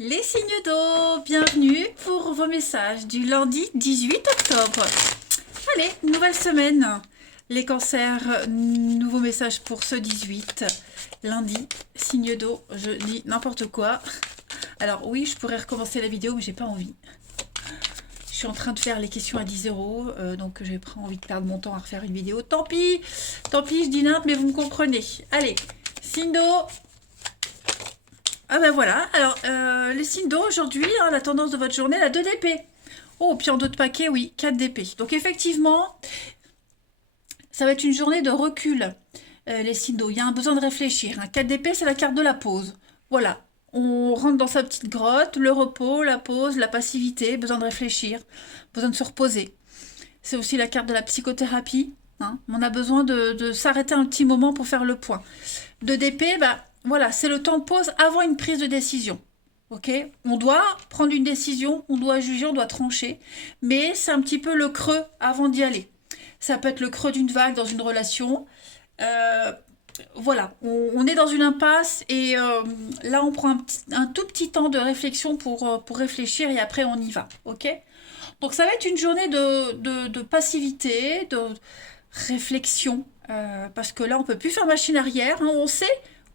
Les signes d'eau, bienvenue pour vos messages du lundi 18 octobre. Allez, nouvelle semaine. Les cancers, nouveau message pour ce 18. Lundi, signe d'eau, je dis n'importe quoi. Alors oui, je pourrais recommencer la vidéo, mais j'ai pas envie. Je suis en train de faire les questions à 10 euros, donc j'ai pas envie de perdre mon temps à refaire une vidéo. Tant pis, je dis n'importe, mais vous me comprenez. Allez, signe d'eau. Ah ben voilà, alors les signes d'eau aujourd'hui, hein, la tendance de votre journée, la 2 d'épée. Oh, puis en d'autres paquets, oui, 4 d'épée. Donc effectivement, ça va être une journée de recul, les signes d'eau. Il y a un besoin de réfléchir. Hein. 4 d'épée, c'est la carte de la pause. Voilà, on rentre dans sa petite grotte, le repos, la pause, la passivité, besoin de réfléchir, besoin de se reposer. C'est aussi la carte de la psychothérapie. Hein. On a besoin de s'arrêter un petit moment pour faire le point. 2 d'épée, bah, voilà, c'est le temps de pause avant une prise de décision. Ok, on doit prendre une décision, on doit juger, on doit trancher, mais c'est un petit peu le creux avant d'y aller. Ça peut être le creux d'une vague dans une relation. Euh, voilà, on est dans une impasse et là on prend un tout petit temps de réflexion pour réfléchir et après on y va. Ok, donc ça va être une journée de passivité, de réflexion, parce que là on peut plus faire machine arrière. Hein,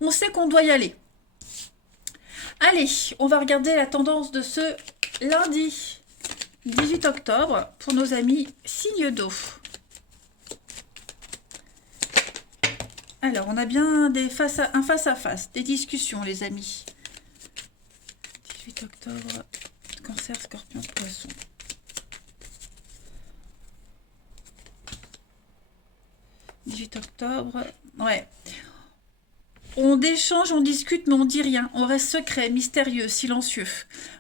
on sait qu'on doit y aller. Allez, on va regarder la tendance de ce lundi 18 octobre pour nos amis signes d'eau. Alors, on a bien un face-à-face, des discussions, les amis. 18 octobre, cancer, scorpion, poisson. « 18 octobre, ouais. On échange, on discute, mais on dit rien. On reste secret, mystérieux, silencieux.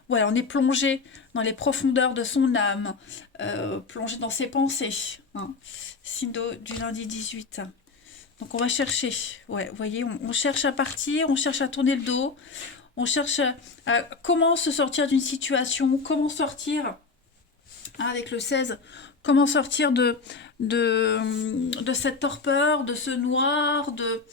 Voilà, on est plongé dans les profondeurs de son âme, plongé dans ses pensées. Hein. Signe du lundi 18. Donc on va chercher. Ouais, vous voyez, on cherche à partir, on cherche à tourner le dos, on cherche à comment se sortir d'une situation, comment sortir, hein, avec le 16, comment sortir de cette torpeur, de ce noir, de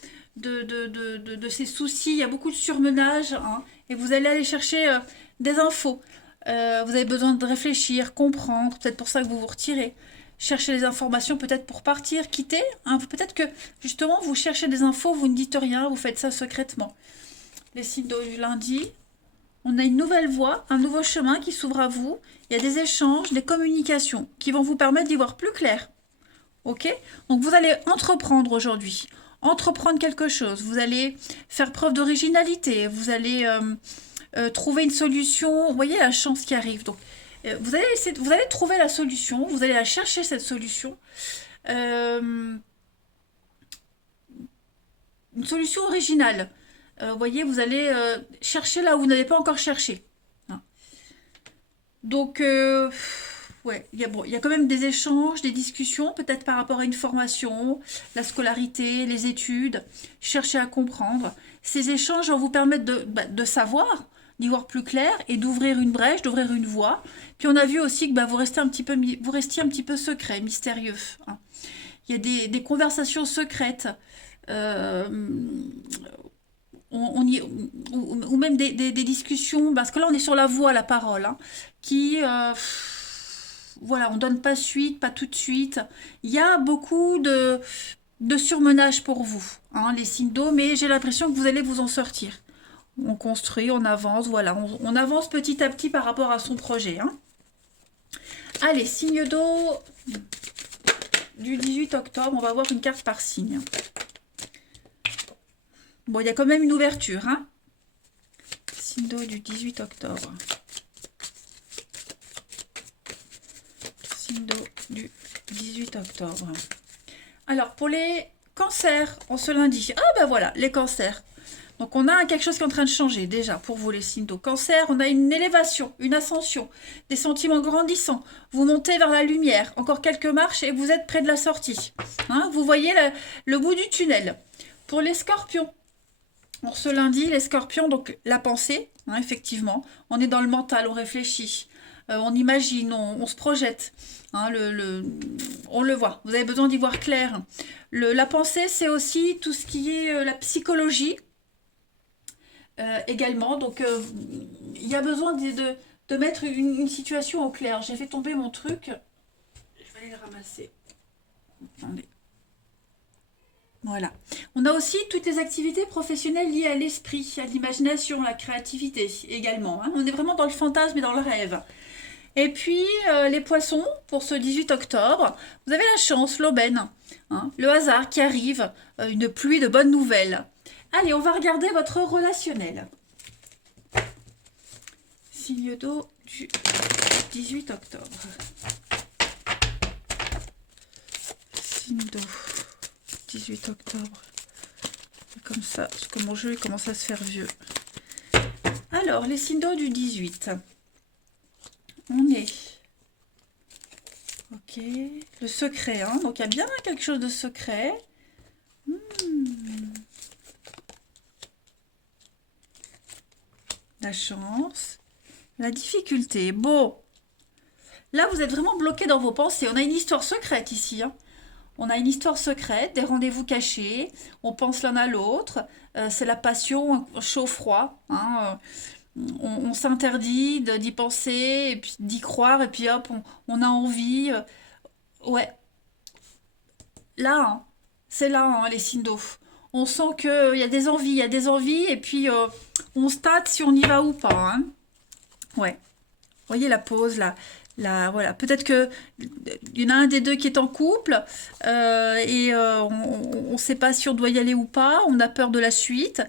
ces soucis. Il y a beaucoup de surmenage, hein, et vous allez aller chercher des infos. Vous avez besoin de réfléchir, comprendre, peut-être pour ça que vous vous retirez. Chercher les informations peut-être pour partir, quitter. Hein. Peut-être que justement vous cherchez des infos, vous ne dites rien, vous faites ça secrètement. Les signes du lundi, on a une nouvelle voie, un nouveau chemin qui s'ouvre à vous. Il y a des échanges, des communications qui vont vous permettre d'y voir plus clair. Ok? Donc vous allez entreprendre aujourd'hui, entreprendre quelque chose. Vous allez faire preuve d'originalité. Vous allez trouver une solution. Vous voyez la chance qui arrive. Donc vous allez trouver la solution. Vous allez la chercher cette solution. Une solution originale. Vous voyez, vous allez chercher là où vous n'avez pas encore cherché. Hein. Donc, ouais, bon, il y a quand même des échanges, des discussions, peut-être par rapport à une formation, la scolarité, les études, chercher à comprendre. Ces échanges vont vous permettre de savoir, d'y voir plus clair et d'ouvrir une brèche, d'ouvrir une voie. Puis on a vu aussi que vous restiez un petit peu secret, mystérieux. Hein. Il y a des conversations secrètes. Euh, ou même des discussions, parce que là on est sur la voie, la parole, hein, qui, voilà, on donne pas suite, pas tout de suite. Il y a beaucoup de surmenage pour vous, hein, les signes d'eau, mais j'ai l'impression que vous allez vous en sortir. On construit, on avance, voilà, on avance petit à petit par rapport à son projet. Hein. Allez, signe d'eau du 18 octobre, on va voir une carte par signe. Bon, il y a quand même une ouverture, hein. Signe d'eau du 18 octobre. Signe d'eau du 18 octobre. Alors, pour les cancers, en ce lundi. Ah ben voilà, les cancers. Donc on a quelque chose qui est en train de changer déjà pour vous les signes d'eau. Cancer, on a une élévation, une ascension, des sentiments grandissants. Vous montez vers la lumière, encore quelques marches et vous êtes près de la sortie. Hein, vous voyez le bout du tunnel. Pour les scorpions, pour ce lundi, les scorpions, donc la pensée, hein, effectivement, on est dans le mental, on réfléchit, on imagine, on se projette, hein, on le voit, vous avez besoin d'y voir clair. La pensée, c'est aussi tout ce qui est la psychologie, également. Donc, il y a besoin de mettre une situation au clair. J'ai fait tomber mon truc. Je vais aller le ramasser. Attendez. Voilà. On a aussi toutes les activités professionnelles liées à l'esprit, à l'imagination, à la créativité également. Hein. On est vraiment dans le fantasme et dans le rêve. Et puis, les poissons, pour ce 18 octobre, vous avez la chance, l'aubaine, hein, le hasard qui arrive, une pluie de bonnes nouvelles. Allez, on va regarder votre relationnel. Signe d'eau du 18 octobre. Signe d'eau, 18 octobre. Comme ça, parce que mon jeu commence à se faire vieux. Alors, les signes d'eau du 18. On est... Ok, le secret, hein. Donc il y a bien quelque chose de secret. La chance, la difficulté. Bon, là vous êtes vraiment bloqué dans vos pensées. On a une histoire secrète ici, hein. On a une histoire secrète, des rendez-vous cachés, on pense l'un à l'autre, c'est la passion chaud-froid, hein. On s'interdit d'y penser, et puis d'y croire, et puis hop, on a envie. Ouais, là, hein, c'est là, hein, les signes d'eau. On sent qu'il y a des envies, il y a des envies, et puis on se tâte si on y va ou pas, hein. Ouais, voyez la pause, là. Là, voilà. Peut-être que il y en a un des deux qui est en couple et on ne sait pas si on doit y aller ou pas. On a peur de la suite.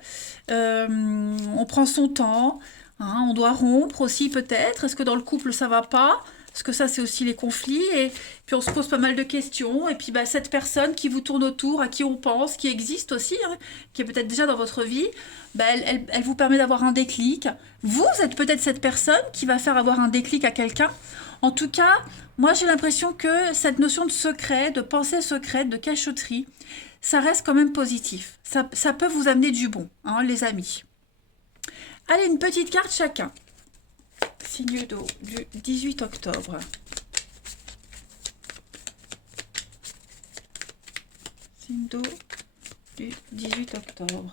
On prend son temps. Hein, on doit rompre aussi peut-être. Est-ce que dans le couple ça va pas? Parce que ça c'est aussi les conflits. Et puis on se pose pas mal de questions. Et puis bah, cette personne qui vous tourne autour, à qui on pense, qui existe aussi, hein, qui est peut-être déjà dans votre vie, bah, elle vous permet d'avoir un déclic. Vous êtes peut-être cette personne qui va faire avoir un déclic à quelqu'un. En tout cas, moi j'ai l'impression que cette notion de secret, de pensée secrète, de cachotterie, ça reste quand même positif. Ça peut vous amener du bon, hein, les amis. Allez, une petite carte chacun. Signe d'eau du 18 octobre. Signe d'eau du 18 octobre.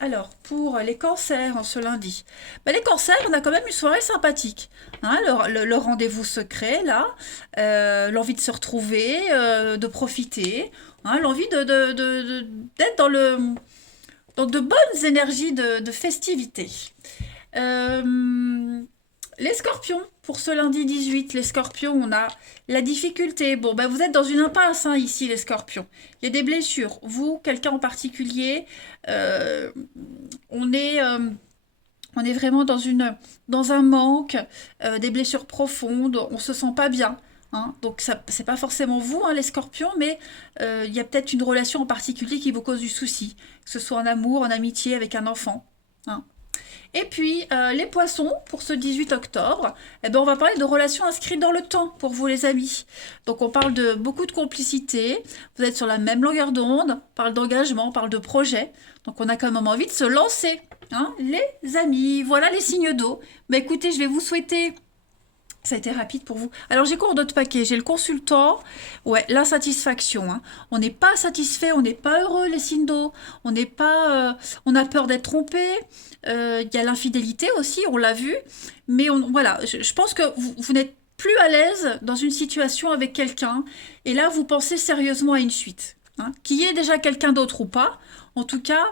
Alors, pour les cancers en ce lundi, ben, les cancers, on a quand même une soirée sympathique. Hein, le rendez-vous secret, là, l'envie de se retrouver, de profiter, hein, l'envie d'être dans de bonnes énergies de festivité. Les scorpions, pour ce lundi 18, les scorpions, on a la difficulté. Bon, ben vous êtes dans une impasse, hein, ici, les scorpions. Il y a des blessures. Vous, quelqu'un en particulier, euh, on est, euh, on est vraiment dans un manque, des blessures profondes, on se sent pas bien. Hein. Donc, ça, c'est pas forcément vous, hein, les scorpions, mais il y a peut-être une relation en particulier qui vous cause du souci, que ce soit en amour, en amitié, avec un enfant. Hein. Et puis, les poissons, pour ce 18 octobre, eh ben, on va parler de relations inscrites dans le temps pour vous, les amis. Donc, on parle de beaucoup de complicité. Vous êtes sur la même longueur d'onde. On parle d'engagement, on parle de projet. Donc, on a quand même envie de se lancer, hein, les amis. Voilà les signes d'eau. Mais écoutez, je vais vous souhaiter... Ça a été rapide pour vous. Alors, j'ai quoi d'autres paquets? J'ai le consultant. Ouais, l'insatisfaction. Hein. On n'est pas satisfait, on n'est pas heureux, les signes d'eau. On n'est pas... on a peur d'être trompé. Il y a l'infidélité aussi, on l'a vu. Mais voilà, je pense que vous n'êtes plus à l'aise dans une situation avec quelqu'un. Et là, vous pensez sérieusement à une suite. Hein, qu'il y ait déjà quelqu'un d'autre ou pas. En tout cas,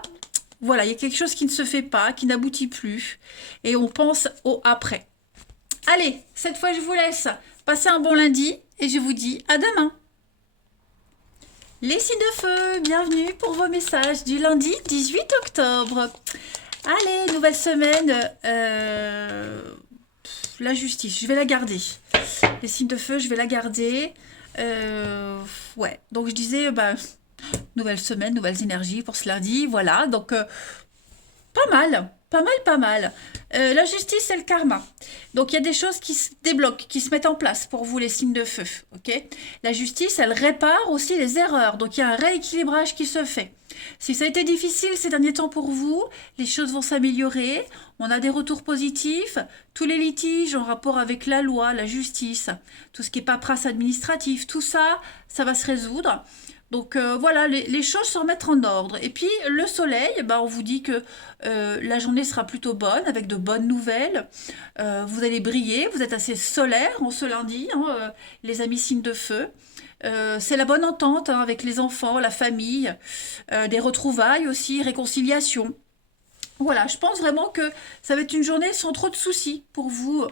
voilà, il y a quelque chose qui ne se fait pas, qui n'aboutit plus. Et on pense au après. Allez, cette fois, je vous laisse. Passez un bon lundi et je vous dis à demain. Les signes de feu, bienvenue pour vos messages du lundi 18 octobre. Allez, nouvelle semaine. La justice, je vais la garder. Les signes de feu, je vais la garder. Ouais, donc je disais, bah, nouvelle semaine, nouvelles énergies pour ce lundi. Voilà, donc pas mal, pas mal, pas mal. La justice et le karma. Donc il y a des choses qui se débloquent, qui se mettent en place pour vous, les signes de feu. Ok. La justice, elle répare aussi les erreurs. Donc il y a un rééquilibrage qui se fait. Si ça a été difficile ces derniers temps pour vous, les choses vont s'améliorer. On a des retours positifs. Tous les litiges en rapport avec la loi, la justice, tout ce qui est paperasse administrative, tout ça, ça va se résoudre. Donc voilà, les choses se remettent en ordre. Et puis le soleil, bah, on vous dit que la journée sera plutôt bonne, avec de bonnes nouvelles. Vous allez briller, vous êtes assez solaire en ce lundi, hein, les amis signes de feu. C'est la bonne entente hein, avec les enfants, la famille, des retrouvailles aussi, réconciliation. Voilà, je pense vraiment que ça va être une journée sans trop de soucis pour vous.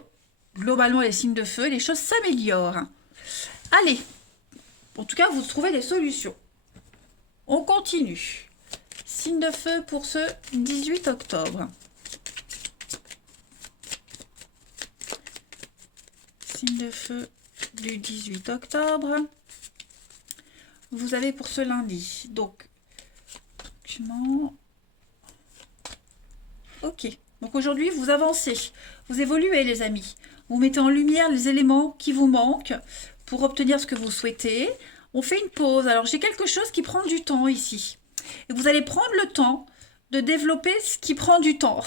Globalement, les signes de feu, les choses s'améliorent. Allez, en tout cas, vous trouvez des solutions. On continue. Signe de feu pour ce 18 octobre. Signe de feu du 18 octobre. Vous avez pour ce lundi. Donc, document. Ok. Donc aujourd'hui, vous avancez. Vous évoluez, les amis. Vous mettez en lumière les éléments qui vous manquent pour obtenir ce que vous souhaitez. On fait une pause. Alors, j'ai quelque chose qui prend du temps ici. Et vous allez prendre le temps de développer ce qui prend du temps.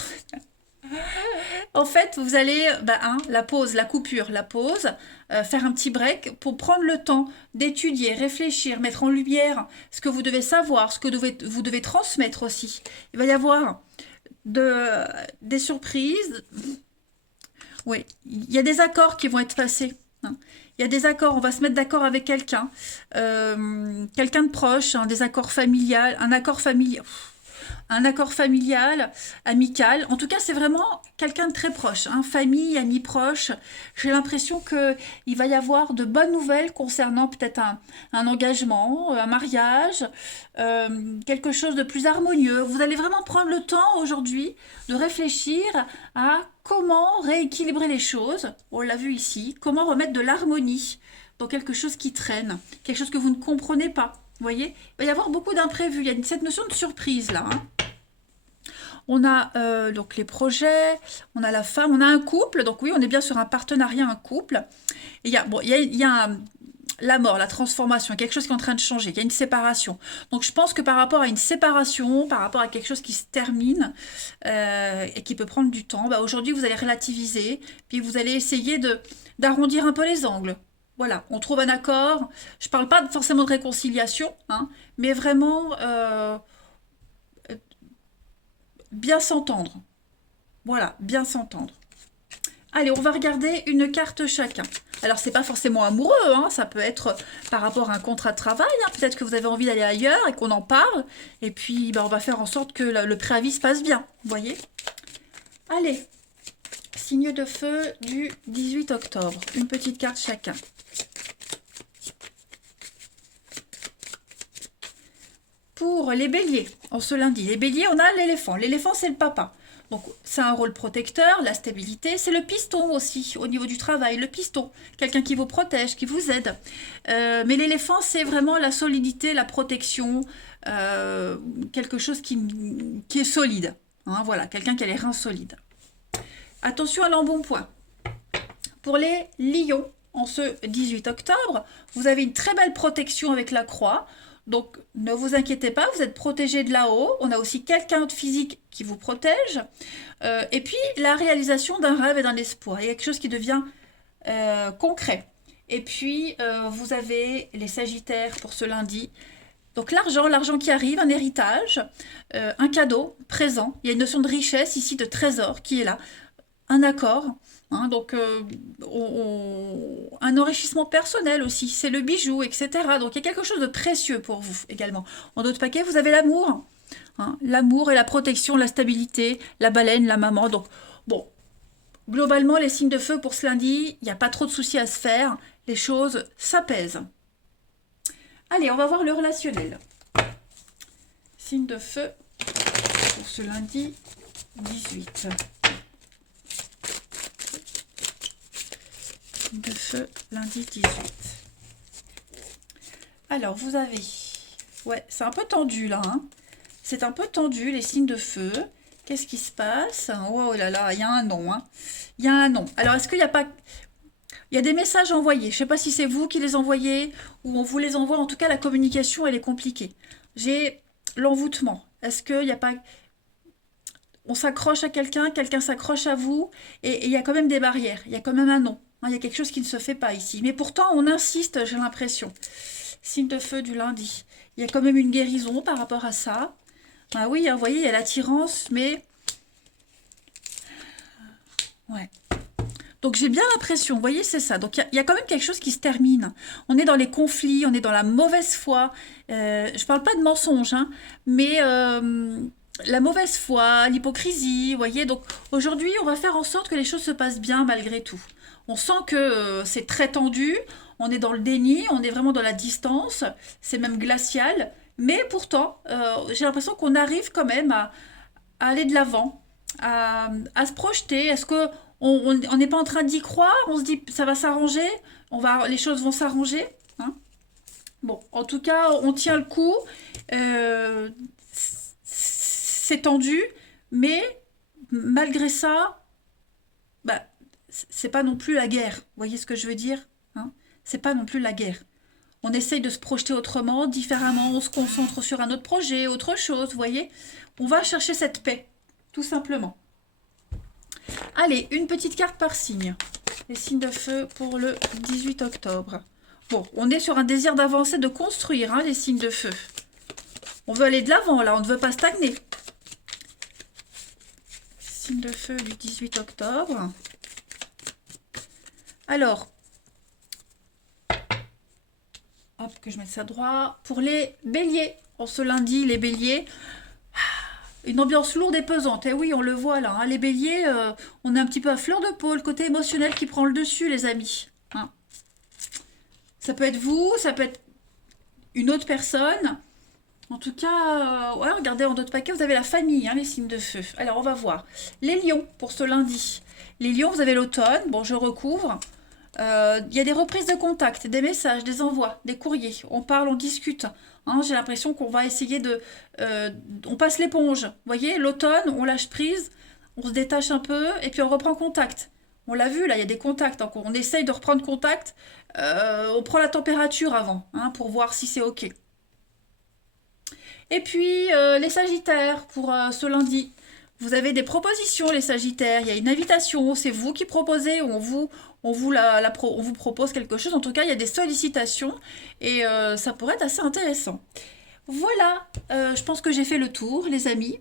En fait, vous allez, la pause, la coupure, la pause, faire un petit break pour prendre le temps d'étudier, réfléchir, mettre en lumière ce que vous devez savoir, ce que vous devez transmettre aussi. Il va y avoir des surprises. Oui, il y a des accords qui vont être passés. Hein. Il y a des accords, on va se mettre d'accord avec quelqu'un, quelqu'un de proche, un désaccord familial, un accord familial, amical. En tout cas, c'est vraiment quelqu'un de très proche, hein, famille, amis proches. J'ai l'impression qu'il va y avoir de bonnes nouvelles concernant peut-être un engagement, un mariage, quelque chose de plus harmonieux. Vous allez vraiment prendre le temps aujourd'hui de réfléchir à comment rééquilibrer les choses. On l'a vu ici. Comment remettre de l'harmonie dans quelque chose qui traîne, quelque chose que vous ne comprenez pas. Vous voyez, il va y avoir beaucoup d'imprévus. Il y a cette notion de surprise là. Hein. On a donc les projets, on a la femme, on a un couple. Donc oui, on est bien sur un partenariat, un couple. Et il y a la mort, la transformation, quelque chose qui est en train de changer. Il y a une séparation. Donc je pense que par rapport à une séparation, par rapport à quelque chose qui se termine et qui peut prendre du temps, aujourd'hui vous allez relativiser, puis vous allez essayer d'arrondir un peu les angles. Voilà, on trouve un accord. Je ne parle pas forcément de réconciliation, hein, mais vraiment bien s'entendre. Voilà, bien s'entendre. Allez, on va regarder une carte chacun. Alors, c'est pas forcément amoureux, hein, ça peut être par rapport à un contrat de travail. Hein, peut-être que vous avez envie d'aller ailleurs et qu'on en parle. Et puis, on va faire en sorte que le préavis se passe bien. Vous voyez? Allez, signe de feu du 18 octobre. Une petite carte chacun. Pour les béliers, en ce lundi. Les béliers, on a l'éléphant. L'éléphant, c'est le papa. Donc, c'est un rôle protecteur, la stabilité. C'est le piston aussi, au niveau du travail. Le piston, quelqu'un qui vous protège, qui vous aide. Mais l'éléphant, c'est vraiment la solidité, la protection, quelque chose qui est solide. Hein, voilà, quelqu'un qui a les reins solides. Attention à l'embonpoint. Pour les lions, en ce 18 octobre, vous avez une très belle protection avec la croix. Donc, ne vous inquiétez pas, vous êtes protégé de là-haut. On a aussi quelqu'un de physique qui vous protège. Et puis, la réalisation d'un rêve et d'un espoir. Il y a quelque chose qui devient concret. Et puis, vous avez les sagittaires pour ce lundi. Donc, l'argent qui arrive, un héritage, un cadeau présent. Il y a une notion de richesse ici, de trésor qui est là. Un accord. Hein, donc, un enrichissement personnel aussi, c'est le bijou, etc. Donc, il y a quelque chose de précieux pour vous également. En d'autres paquets, vous avez l'amour. Hein, l'amour et la protection, la stabilité, la baleine, la maman. Donc, bon, globalement, les signes de feu pour ce lundi, il n'y a pas trop de soucis à se faire. Les choses s'apaisent. Allez, on va voir le relationnel. Signe de feu pour ce lundi 18. De feu lundi 18. Alors vous avez, ouais, c'est un peu tendu là, hein. C'est un peu tendu les signes de feu. Qu'est-ce qui se passe? Oh là là, il y a un nom, hein. Il y a un nom. Alors est-ce qu'il n'y a pas, il y a des messages envoyés? Je ne sais pas si c'est vous qui les envoyez ou on vous les envoie. En tout cas, la communication elle est compliquée. J'ai l'envoûtement. Est-ce qu'il n'y a pas, on s'accroche à quelqu'un, quelqu'un s'accroche à vous et il y a quand même des barrières. Il y a quand même un nom. Il y a quelque chose qui ne se fait pas ici. Mais pourtant, on insiste, j'ai l'impression. Signe de feu du lundi. Il y a quand même une guérison par rapport à ça. Ah oui, hein, vous voyez, il y a l'attirance, mais... Ouais. Donc j'ai bien l'impression, vous voyez, c'est ça. Donc il y a quand même quelque chose qui se termine. On est dans les conflits, on est dans la mauvaise foi. Je ne parle pas de mensonge, hein, mais la mauvaise foi, l'hypocrisie, vous voyez. Donc aujourd'hui, on va faire en sorte que les choses se passent bien malgré tout. On sent que c'est très tendu, on est dans le déni, on est vraiment dans la distance, c'est même glacial. Mais pourtant, j'ai l'impression qu'on arrive quand même à aller de l'avant, à se projeter. Est-ce que on n'est pas en train d'y croire? On se dit ça va s'arranger, les choses vont s'arranger, hein. Bon, en tout cas, on tient le coup. euh, c'est tendu, mais malgré ça, bah, c'est pas non plus la guerre. Vous voyez ce que je veux dire, hein? C'est pas non plus la guerre. On essaye de se projeter autrement, différemment, on se concentre sur un autre projet, autre chose, vous voyez. On va chercher cette paix, tout simplement. Allez, une petite carte par signe. Les signes de feu pour le 18 octobre. Bon, on est sur un désir d'avancer, de construire, hein, les signes de feu. On veut aller de l'avant, là, on ne veut pas stagner. Signe de feu du 18 octobre. Alors, hop, que je mette ça droit. Pour les béliers, en ce lundi, les béliers, une ambiance lourde et pesante. Et oui, on le voit là, hein, les béliers, on est un petit peu à fleur de peau, le côté émotionnel qui prend le dessus, les amis, hein. Ça peut être vous, ça peut être une autre personne. En tout cas, ouais, regardez en d'autres paquets, vous avez la famille, hein, les signes de feu. Alors, on va voir. Les lions, pour ce lundi. Les lions, vous avez l'automne. Bon, je recouvre. Il y a des reprises de contact, des messages, des envois, des courriers. On parle, on discute. Hein, j'ai l'impression qu'on va essayer de... on passe l'éponge. Vous voyez, l'automne, on lâche prise, on se détache un peu et puis on reprend contact. On l'a vu, là, il y a des contacts. Donc on essaye de reprendre contact. On prend la température avant, hein, pour voir si c'est OK. Et puis, les sagittaires, pour ce lundi. Vous avez des propositions, les sagittaires. Il y a une invitation. C'est vous qui proposez. On vous propose quelque chose. En tout cas, il y a des sollicitations. Et ça pourrait être assez intéressant. Voilà. Je pense que j'ai fait le tour, les amis.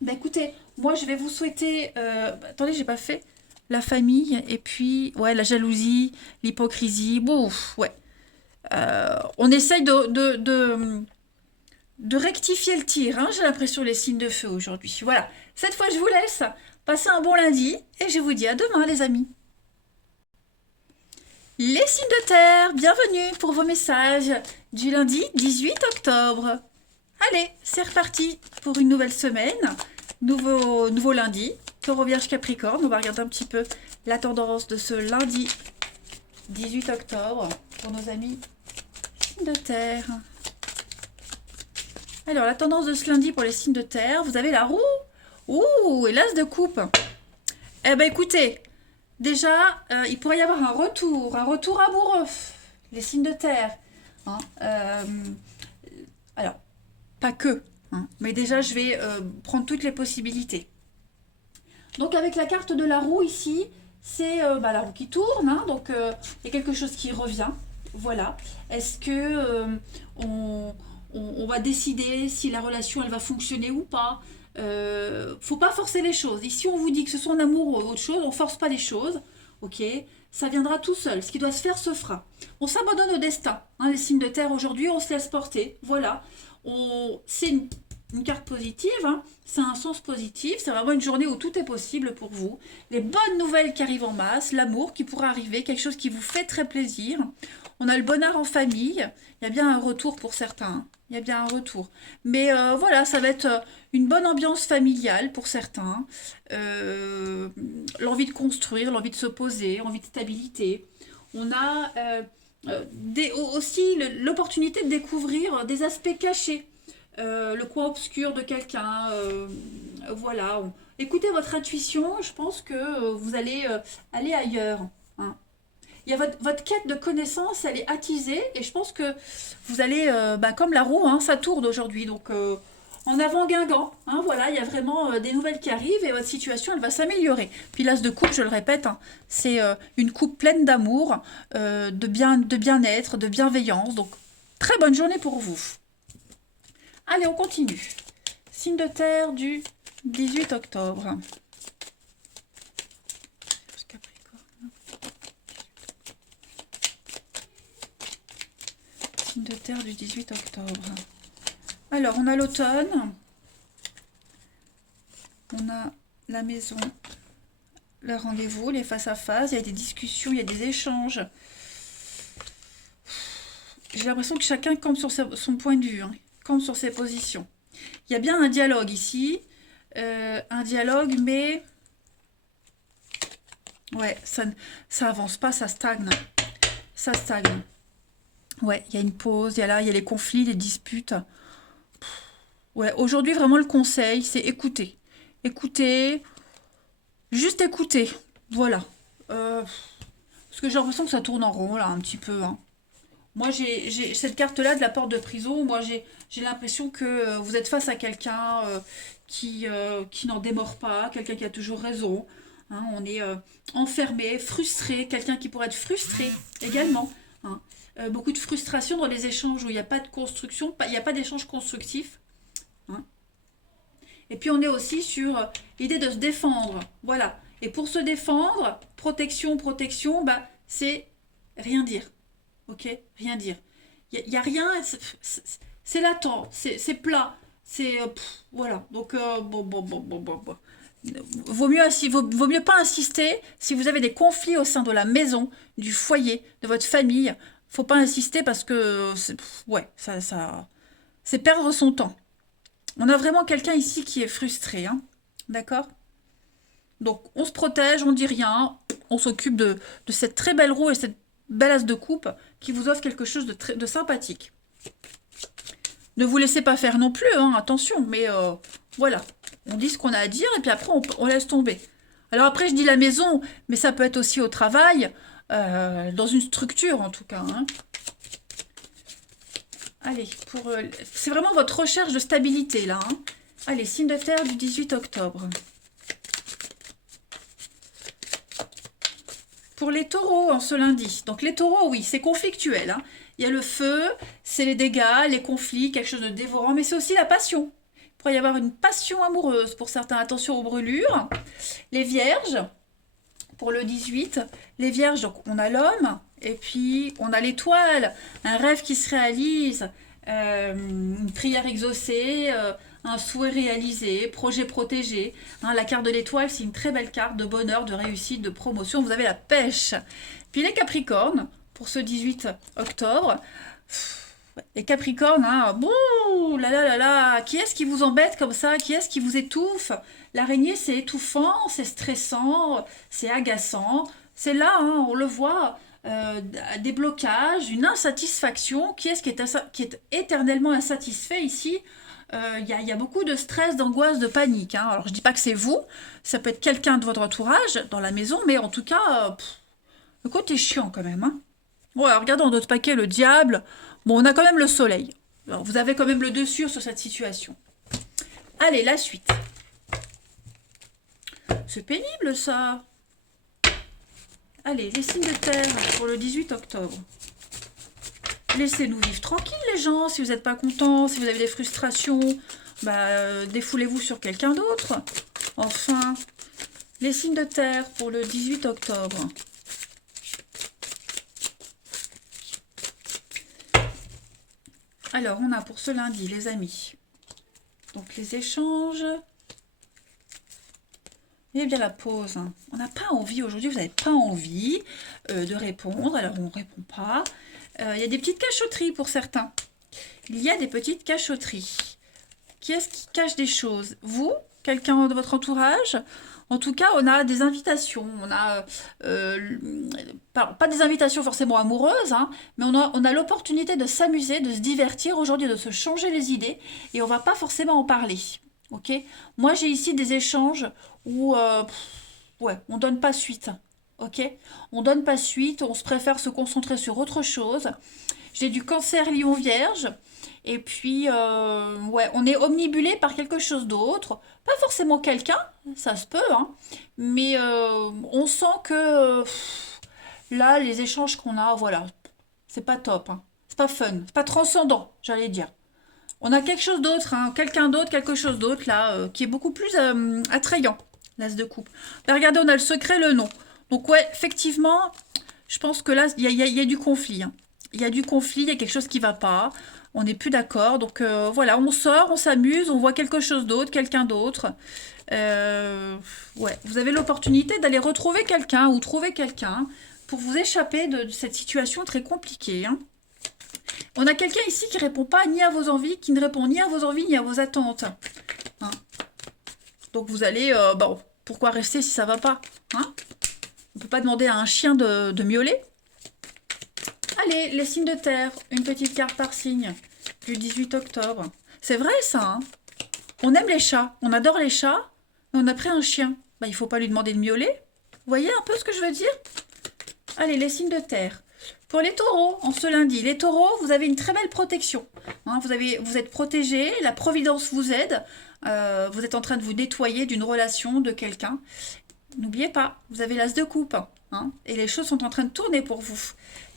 Bah, écoutez, moi, je vais vous souhaiter... attendez, j'ai pas fait la famille. Et puis, ouais, la jalousie, l'hypocrisie. Bouf, ouais. On essaye de rectifier le tir, hein, j'ai l'impression, les signes de feu aujourd'hui. Voilà, cette fois je vous laisse, passez un bon lundi et je vous dis à demain les amis. Les signes de terre, bienvenue pour vos messages du lundi 18 octobre. Allez, c'est reparti pour une nouvelle semaine, nouveau lundi, Taureau Vierge Capricorne. On va regarder un petit peu la tendance de ce lundi 18 octobre pour nos amis signes de terre. Alors, la tendance de ce lundi pour les signes de terre, vous avez la roue. Ouh, et l'as de coupe. Eh ben écoutez, déjà, il pourrait y avoir un retour amoureux, les signes de terre, hein. Alors, pas que, hein, mais déjà, je vais prendre toutes les possibilités. Donc, avec la carte de la roue ici, c'est la roue qui tourne, hein, donc il y a quelque chose qui revient. Voilà. Est-ce que on va décider si la relation elle va fonctionner ou pas. Faut pas forcer les choses. Ici, on vous dit que ce soit en amour ou autre chose, on force pas les choses. Ok, ça viendra tout seul. Ce qui doit se faire se fera. On s'abandonne au destin. Hein, les signes de terre aujourd'hui, on se laisse porter. Voilà. C'est une carte positive. Hein. C'est un sens positif. C'est vraiment une journée où tout est possible pour vous. Les bonnes nouvelles qui arrivent en masse, l'amour qui pourra arriver, quelque chose qui vous fait très plaisir. On a le bonheur en famille. Il y a bien un retour pour certains. Il y a bien un retour. Mais voilà, ça va être une bonne ambiance familiale pour certains. L'envie de construire, l'envie de se poser, l'envie de stabilité. On a aussi l'opportunité de découvrir des aspects cachés. Le coin obscur de quelqu'un. Voilà. Écoutez votre intuition, je pense que vous allez aller ailleurs. Hein. Il y a votre quête de connaissances, elle est attisée et je pense que vous allez, comme la roue, hein, ça tourne aujourd'hui. Donc en avant Guingamp, hein, voilà, il y a vraiment des nouvelles qui arrivent et votre situation, elle va s'améliorer. Puis l'as de coupe, je le répète, hein, c'est une coupe pleine d'amour, de bien-être, de bienveillance. Donc très bonne journée pour vous. Allez, on continue. Signe de terre du 18 octobre. Signe de terre du 18 octobre. Alors, on a l'automne. On a la maison, le rendez-vous, les face-à-face. Il y a des discussions, il y a des échanges. J'ai l'impression que chacun campe sur son point de vue, hein, campe sur ses positions. Il y a bien un dialogue ici. Un dialogue, mais... Ouais, ça avance pas, ça stagne. Ça stagne. Ouais, il y a une pause, il y a les conflits, les disputes. Ouais, aujourd'hui, vraiment, le conseil, c'est écouter. Écouter, juste écouter. Voilà. Parce que j'ai l'impression que ça tourne en rond, là, un petit peu, hein. Moi, j'ai cette carte-là de la porte de prison. Moi, j'ai l'impression que vous êtes face à quelqu'un qui n'en démord pas, quelqu'un qui a toujours raison. Hein, on est enfermé, frustré, quelqu'un qui pourrait être frustré également. Hein. Beaucoup de frustration dans les échanges où il n'y a pas de construction, il n'y a pas d'échange constructif. Hein. Et puis, on est aussi sur l'idée de se défendre. Voilà. Et pour se défendre, protection, bah, c'est rien dire. Ok, rien dire. Il y a rien, c'est latent, c'est plat, c'est voilà. Donc bon. Vaut mieux pas insister si vous avez des conflits au sein de la maison, du foyer, de votre famille. Faut pas insister parce que ouais, ça c'est perdre son temps. On a vraiment quelqu'un ici qui est frustré, hein. D'accord? Donc on se protège, on dit rien, on s'occupe de cette très belle roue et cette belle as de coupe qui vous offre quelque chose de sympathique. Ne vous laissez pas faire non plus, hein, attention, mais voilà. On dit ce qu'on a à dire et puis après on laisse tomber. Alors après je dis la maison, mais ça peut être aussi au travail, dans une structure en tout cas. Hein. Allez, c'est vraiment votre recherche de stabilité là. Hein. Allez, signe de terre du 18 octobre. Pour les taureaux en ce lundi. Donc les taureaux, oui, c'est conflictuel. Hein. Il y a le feu, c'est les dégâts, les conflits, quelque chose de dévorant, mais c'est aussi la passion. Il pourrait y avoir une passion amoureuse pour certains. Attention aux brûlures. Les vierges, pour le 18, les vierges, donc on a l'homme, et puis on a l'étoile, un rêve qui se réalise, une prière exaucée, un souhait réalisé, projet protégé. Hein, la carte de l'étoile, c'est une très belle carte de bonheur, de réussite, de promotion. Vous avez la pêche. Puis les Capricornes, pour ce 18 octobre. Les Capricornes, hein, bon, qui est-ce qui vous embête comme ça? Qui est-ce qui vous étouffe? L'araignée, c'est étouffant, c'est stressant, c'est agaçant. C'est là, hein, on le voit, des blocages, une insatisfaction. Qui est-ce qui est éternellement insatisfait ici? Il y a beaucoup de stress, d'angoisse, de panique. Hein. Alors, je ne dis pas que c'est vous, ça peut être quelqu'un de votre entourage dans la maison, mais en tout cas, le côté chiant quand même. Hein. Bon, alors, regardons dans notre paquet le diable. Bon, on a quand même le soleil. Alors, vous avez quand même le dessus sur cette situation. Allez, la suite. C'est pénible, ça. Allez, les signes de terre pour le 18 octobre. Laissez-nous vivre tranquille, les gens. Si vous n'êtes pas contents, si vous avez des frustrations, bah, défoulez-vous sur quelqu'un d'autre. Enfin, les signes de terre pour le 18 octobre. Alors, on a pour ce lundi, les amis, donc les échanges et bien la pause. Hein. On n'a pas envie, aujourd'hui, vous n'avez pas envie de répondre, alors on ne répond pas. Il y a des petites cachotteries pour certains. Il y a des petites cachotteries. Qui est-ce qui cache des choses? Vous? Quelqu'un de votre entourage? En tout cas, on a des invitations. On a pas des invitations forcément amoureuses, hein, mais on a l'opportunité de s'amuser, de se divertir aujourd'hui, de se changer les idées, et on va pas forcément en parler. Ok? Moi, j'ai ici des échanges où ouais, on donne pas suite. Ok? On donne pas suite, on se préfère se concentrer sur autre chose. J'ai du cancer lion vierge. Et puis, ouais, on est omnibulé par quelque chose d'autre. Pas forcément quelqu'un, ça se peut, hein. Mais on sent que là, les échanges qu'on a, voilà, c'est pas top. Hein. C'est pas fun, c'est pas transcendant, j'allais dire. On a quelque chose d'autre, hein, quelqu'un d'autre, quelque chose d'autre là, qui est beaucoup plus attrayant, l'as de coupe. Là, regardez, on a le secret, le nom. Donc ouais, effectivement, je pense que là, il y a du conflit, hein. Il y a du conflit, il y a quelque chose qui va pas. On n'est plus d'accord. Donc voilà, on sort, on s'amuse, on voit quelque chose d'autre, quelqu'un d'autre. Ouais, vous avez l'opportunité d'aller retrouver quelqu'un ou trouver quelqu'un pour vous échapper de cette situation très compliquée, hein. On a quelqu'un ici qui répond pas ni à vos envies, qui ne répond ni à vos envies ni à vos attentes, hein. Donc vous allez, bon, pourquoi rester si ça va pas, hein? On peut pas demander à un chien de miauler. Allez, les signes de terre, une petite carte par signe du 18 octobre. C'est vrai ça, hein? On aime les chats, on adore les chats, mais on a pris un chien. Bah, il faut pas lui demander de miauler. Vous voyez un peu ce que je veux dire? Allez, les signes de terre. Pour les taureaux, en ce lundi, les taureaux, vous avez une très belle protection, hein. Vous êtes protégés, la providence vous aide. Vous êtes en train de vous nettoyer d'une relation, de quelqu'un. N'oubliez pas, vous avez l'as de coupe, hein, et les choses sont en train de tourner pour vous.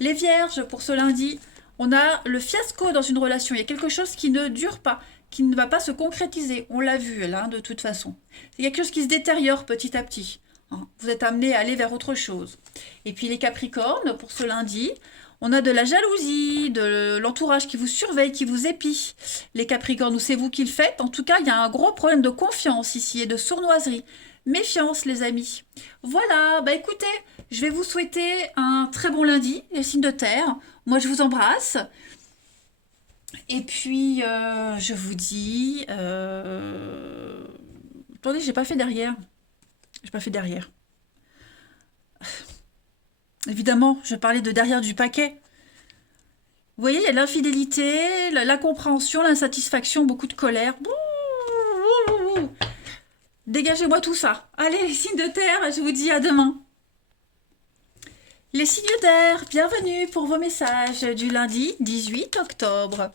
Les vierges, pour ce lundi, on a le fiasco dans une relation. Il y a quelque chose qui ne dure pas, qui ne va pas se concrétiser. On l'a vu, là, de toute façon. C'est quelque chose qui se détériore petit à petit, hein. Vous êtes amené à aller vers autre chose. Et puis les capricornes, pour ce lundi, on a de la jalousie, de l'entourage qui vous surveille, qui vous épie. Les capricornes, ou c'est vous qui le faites. En tout cas, il y a un gros problème de confiance ici et de sournoiserie. Méfiance, les amis. Voilà, bah écoutez, je vais vous souhaiter un très bon lundi, les signes de terre. Moi, je vous embrasse. Et puis, je vous dis... Attendez, j'ai pas fait derrière. J'ai pas fait derrière. Évidemment, je parlais de derrière du paquet. Vous voyez, il y a l'infidélité, l'incompréhension, l'insatisfaction, beaucoup de colère. Dégagez-moi tout ça. Allez, les signes de terre, je vous dis à demain. Les signes d'air, bienvenue pour vos messages du lundi 18 octobre.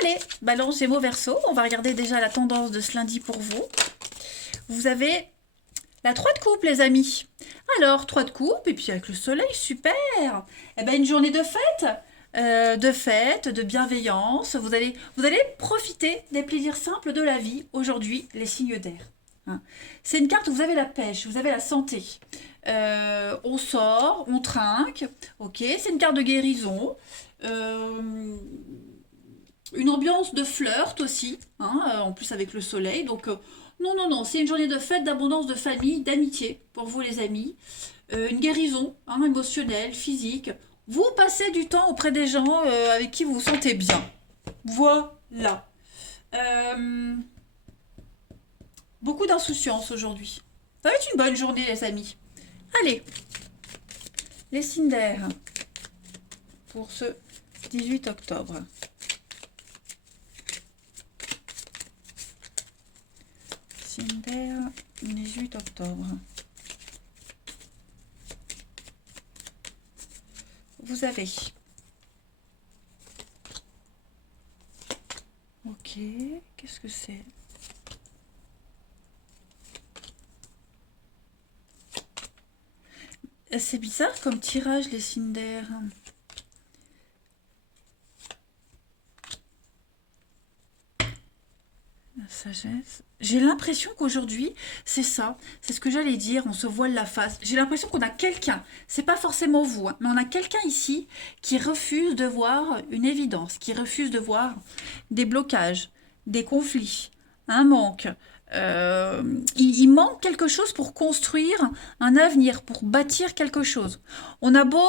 Allez, Balance, Gémeaux, Verseau, on va regarder déjà la tendance de ce lundi pour vous. Vous avez la 3 de coupe, les amis. Alors, 3 de coupe, et puis avec le soleil, super. Eh ben, une journée de fête, de bienveillance. Vous allez profiter des plaisirs simples de la vie aujourd'hui, les signes d'air, hein. C'est une carte où vous avez la pêche, vous avez la santé. On sort, on trinque, ok. C'est une carte de guérison. Une ambiance de flirt aussi, hein, en plus avec le soleil. Donc, non, non, non, c'est une journée de fête, d'abondance, de famille, d'amitié pour vous les amis. Une guérison, hein, émotionnelle, physique. Vous passez du temps auprès des gens avec qui vous vous sentez bien. Voilà. Beaucoup d'insouciance aujourd'hui. Ça va être une bonne journée, les amis. Allez, les signes d'air pour ce 18 octobre. Signes d'air, 18 octobre. Vous avez... Ok, qu'est-ce que c'est? C'est bizarre comme tirage, les signes d'air. La sagesse. J'ai l'impression qu'aujourd'hui, c'est ça. C'est ce que j'allais dire, on se voile la face. J'ai l'impression qu'on a quelqu'un, c'est pas forcément vous, hein, mais on a quelqu'un ici qui refuse de voir une évidence, qui refuse de voir des blocages, des conflits, un manque. Il manque quelque chose pour construire un avenir, pour bâtir quelque chose. On a beau,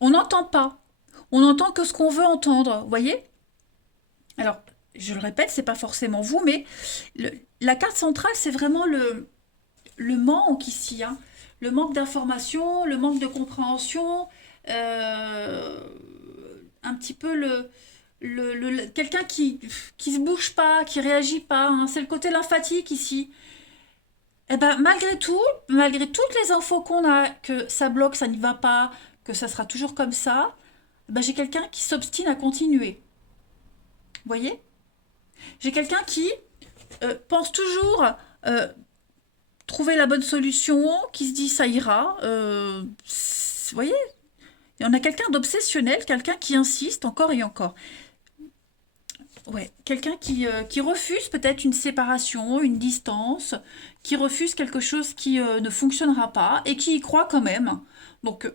on n'entend pas, on n'entend que ce qu'on veut entendre, vous voyez? Alors, je le répète, c'est pas forcément vous, mais la carte centrale, c'est vraiment le manque ici, hein. Le manque d'information, le manque de compréhension, euh, un petit peu quelqu'un qui se bouge pas, qui réagit pas, hein. C'est le côté lymphatique ici. Eh ben, malgré toutes les infos qu'on a, que ça bloque, ça n'y va pas, que ça sera toujours comme ça, eh ben, j'ai quelqu'un qui s'obstine à continuer. Vous voyez? J'ai quelqu'un qui pense toujours trouver la bonne solution, qui se dit ça ira. Vous voyez? Et on a quelqu'un d'obsessionnel, quelqu'un qui insiste encore et encore. Ouais, quelqu'un qui refuse peut-être une séparation, une distance, qui refuse quelque chose qui ne fonctionnera pas et qui y croit quand même. Donc,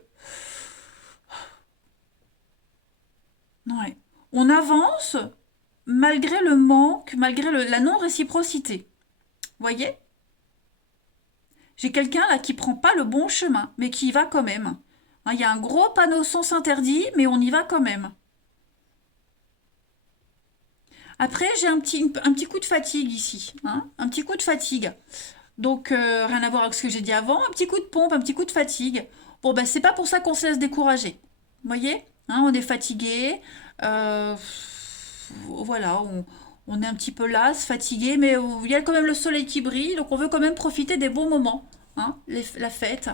ouais. On avance malgré le manque, malgré la non-réciprocité. Voyez? J'ai quelqu'un là qui prend pas le bon chemin, mais qui y va quand même. Hein, il y a un gros panneau sens interdit, mais on y va quand même. Après, j'ai un petit coup de fatigue ici. Hein, un petit coup de fatigue. Donc, rien à voir avec ce que j'ai dit avant. Un petit coup de pompe, un petit coup de fatigue. Bon, ben, c'est pas pour ça qu'on se laisse décourager. Vous voyez? Hein, on est fatigué. euh, voilà, on est un petit peu las, fatigué, mais il y a quand même le soleil qui brille, donc on veut quand même profiter des bons moments. Hein, la fête.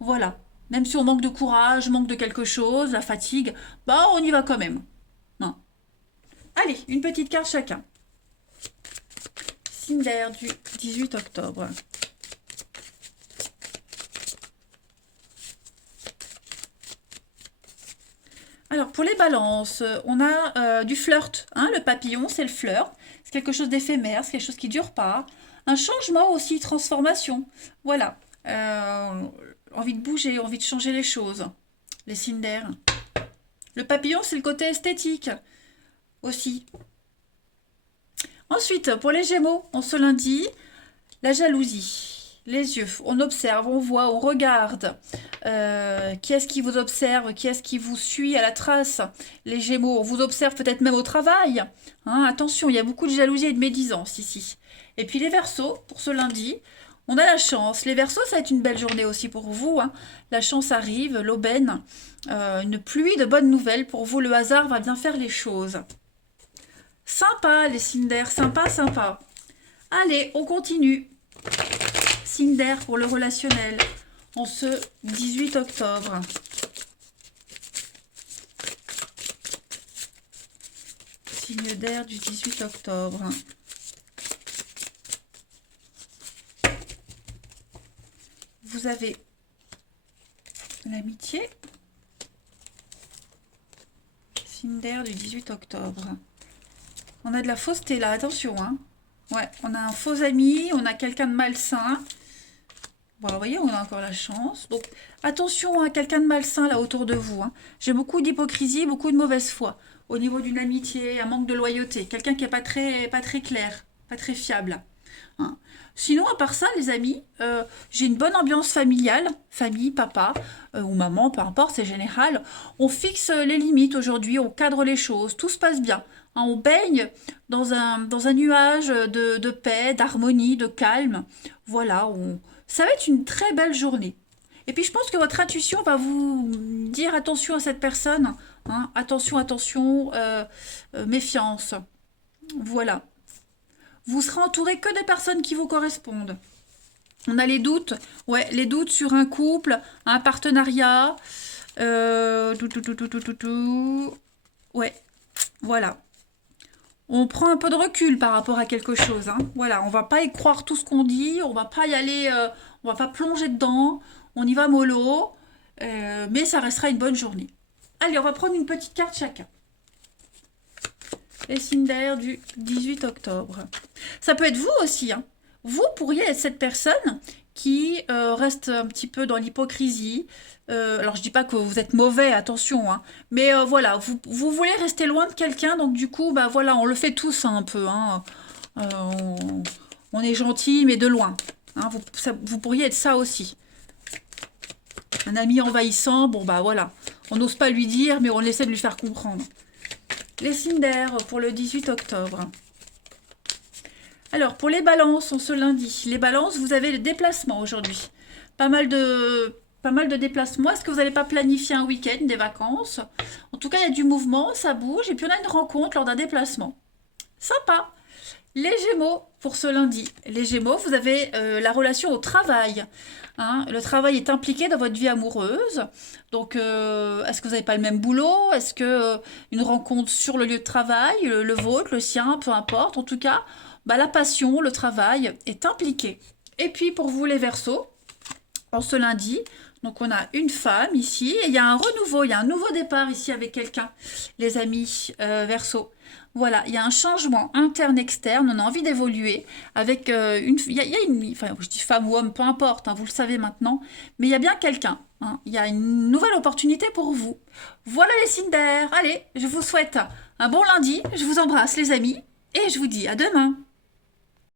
Voilà. Même si on manque de courage, manque de quelque chose, la fatigue, bah on y va quand même. Hein. Allez, une petite carte chacun. Cinder du 18 octobre. Alors, pour les balances, on a du flirt. Hein, le papillon, c'est le flirt. C'est quelque chose d'éphémère, c'est quelque chose qui dure pas. Un changement aussi, transformation. Voilà. Envie de bouger, envie de changer les choses. Les cinders. Le papillon, c'est le côté esthétique aussi. Ensuite, pour les gémeaux, on se lundi, la jalousie. Les yeux, on observe, on voit, on regarde. Qui est-ce qui vous observe? Qui est-ce qui vous suit à la trace? Les Gémeaux, on vous observe peut-être même au travail. Hein, attention, il y a beaucoup de jalousie et de médisance ici. Et puis les Verseaux, pour ce lundi, on a la chance. Les Verseaux, ça va être une belle journée aussi pour vous. Hein. La chance arrive, l'aubaine, une pluie de bonnes nouvelles pour vous. Le hasard va bien faire les choses. Sympa, les Cinder, sympa, sympa. Allez, on continue. Cinder pour le relationnel en ce 18 octobre. Signe d'air du 18 octobre. Vous avez l'amitié. Signe d'air du 18 octobre. On a de la fausseté là, attention. Hein. Ouais, on a un faux ami, on a quelqu'un de malsain. Bon, vous voyez, on a encore la chance. Donc, attention à quelqu'un de malsain là autour de vous. Hein. J'ai beaucoup d'hypocrisie, beaucoup de mauvaise foi. Au niveau d'une amitié, un manque de loyauté. Quelqu'un qui n'est pas très clair, pas très fiable. Hein. Sinon, à part ça, les amis, j'ai une bonne ambiance familiale. Famille, papa ou maman, peu importe, c'est général. On fixe les limites aujourd'hui, on cadre les choses, tout se passe bien. Hein, on baigne dans un nuage de paix, d'harmonie, de calme. Voilà, ça va être une très belle journée. Et puis je pense que votre intuition va vous dire attention à cette personne. Hein, attention, attention, méfiance. Voilà. Vous serez entouré que des personnes qui vous correspondent. On a les doutes, ouais, les doutes sur un couple, un partenariat. Ouais, voilà. On prend un peu de recul par rapport à quelque chose. Hein. Voilà, on va pas y croire tout ce qu'on dit, on va pas y aller, on va pas plonger dedans, on y va mollo, mais ça restera une bonne journée. Allez, on va prendre une petite carte chacun. Les Cinder du 18 octobre. Ça peut être vous aussi. Hein. Vous pourriez être cette personne qui reste un petit peu dans l'hypocrisie. Alors je dis pas que vous êtes mauvais, attention, hein, mais voilà, vous voulez rester loin de quelqu'un, donc du coup, bah voilà, on le fait tous hein, un peu. Hein. On est gentil, mais de loin. Hein, vous pourriez être ça aussi. Un ami envahissant, bon bah voilà, on n'ose pas lui dire, mais on essaie de lui faire comprendre. Les Cinder pour le 18 octobre. Alors, pour les balances, on se lundi. Les balances, vous avez le déplacement aujourd'hui. Pas mal de déplacements. Est-ce que vous n'allez pas planifier un week-end, des vacances? En tout cas, il y a du mouvement, ça bouge. Et puis, on a une rencontre lors d'un déplacement. Sympa. Les Gémeaux, pour ce lundi. Les Gémeaux, vous avez la relation au travail. Hein, le travail est impliqué dans votre vie amoureuse. Donc, est-ce que vous n'avez pas le même boulot? Est-ce que une rencontre sur le lieu de travail, le vôtre, le sien, peu importe. En tout cas, bah, la passion, le travail est impliqué. Et puis, pour vous, les Verseaux, en ce lundi. Donc, on a une femme ici. Et il y a un renouveau, il y a un nouveau départ ici avec quelqu'un, les amis Verseau. Voilà, il y a un changement interne-externe. On a envie d'évoluer avec une... il y a une... Enfin, je dis femme ou homme, peu importe, hein, vous le savez maintenant. Mais il y a bien quelqu'un. Hein. Il y a une nouvelle opportunité pour vous. Voilà les signes d'air. Allez, je vous souhaite un bon lundi. Je vous embrasse, les amis. Et je vous dis à demain.